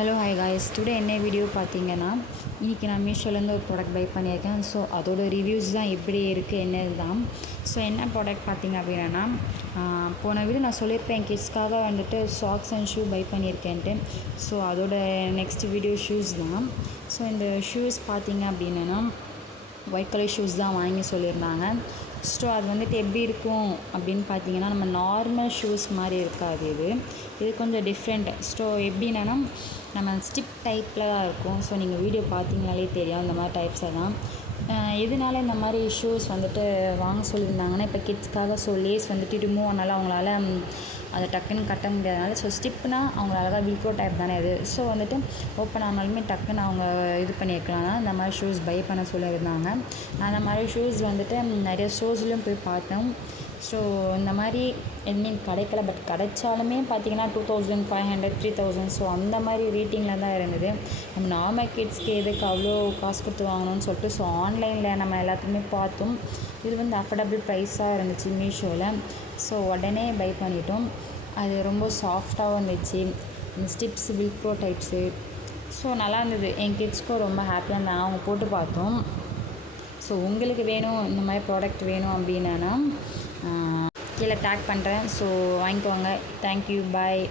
Hello hi guys, today என்ன video பார்த்தீங்கன்னா, இன்றைக்கி நான் மீஷோலேருந்து ஒரு ப்ராடக்ட் பை பண்ணியிருக்கேன். ஸோ அதோட ரிவ்யூஸ் தான் எப்படி இருக்குது என்னது தான். ஸோ என்ன ப்ராடக்ட் பார்த்தீங்க அப்படின்னா, போன வீடியோ நான் சொல்லியிருப்பேன் கிட்ஸ்க்காக வந்துட்டு சாக்ஸ் அண்ட் ஷூ பை பண்ணியிருக்கேன்ட்டு. ஸோ அதோட நெக்ஸ்ட் வீடியோ ஷூஸ் தான். ஸோ இந்த ஷூஸ் பார்த்தீங்க அப்படின்னா ஒயிட் கலர் ஷூஸ் தான் வாங்கி சொல்லியிருந்தாங்க. ஸோ அது வந்துட்டு எப்படி இருக்கும் அப்படின்னு பார்த்தீங்கன்னா, நம்ம நார்மல் ஷூஸ் மாதிரி இருக்காது. இது கொஞ்சம் டிஃப்ரெண்ட். ஸோ எப்படின்னா நம்ம ஸ்டிப் டைப்பில் தான் இருக்கும். ஸோ நீங்கள் வீடியோ பார்த்தீங்கனாலே தெரியும் இந்த மாதிரி டைப்ஸை தான். எதனால இந்த மாதிரி ஷூஸ் வந்துட்டு வாங்க சொல்லியிருந்தாங்கன்னா, இப்போ கிட்ஸ்க்காக லேஸ் வந்துட்டு ரிமூவ் ஆனாலும் அவங்களால அதை டக்குன்னு கட்ட முடியாதனால, ஸோ ஸ்டிப்னால் அவங்க அழகாக வில்க்ரோ டைப் தானே இது. ஸோ வந்துட்டு ஓப்பன் ஆனாலுமே டக்குன்னு அவங்க இது பண்ணியிருக்கலாம். இந்த மாதிரி ஷூஸ் பை பண்ண சொல்லியிருந்தாங்க. அந்த மாதிரி ஷூஸ் வந்துட்டு நிறைய ஸ்டோர்ஸ்லேயும் போய் பார்த்தோம். ஸோ இந்த மாதிரி எதுவுமே கிடைக்கல. பட் கிடைச்சாலுமே பார்த்தீங்கன்னா 2500 3000 ஸோ அந்த மாதிரி ரேட்டிங்கில் தான் இருந்தது. நம்ம நார்மல் கிட்ஸ்க்கு எதுக்கு அவ்வளோ காசு கொடுத்து வாங்கணும்னு சொல்லிட்டு ஸோ ஆன்லைனில் நம்ம எல்லாத்துக்குமே பார்த்தோம். இது வந்து அஃபோர்டபுள் ப்ரைஸாக இருந்துச்சு மீஷோவில். ஸோ உடனே பை பண்ணிட்டோம். அது ரொம்ப சாஃப்டாகவும் இருந்துச்சு. இந்த ஸ்டிப்ஸ் வில்க்ரோ டைப்ஸு ஸோ நல்லா இருந்தது. என் கிட்ஸ்க்கும் ரொம்ப ஹாப்பியாக இருந்தாங்க. அவங்க போட்டு பார்த்தோம். ஸோ உங்களுக்கு வேணும் இந்த மாதிரி ப்ராடக்ட் வேணும் அப்படின்னா கீழே டேக் பண்ணுறேன். ஸோ வாங்கிக்கோங்க. தேங்க்யூ, பாய்.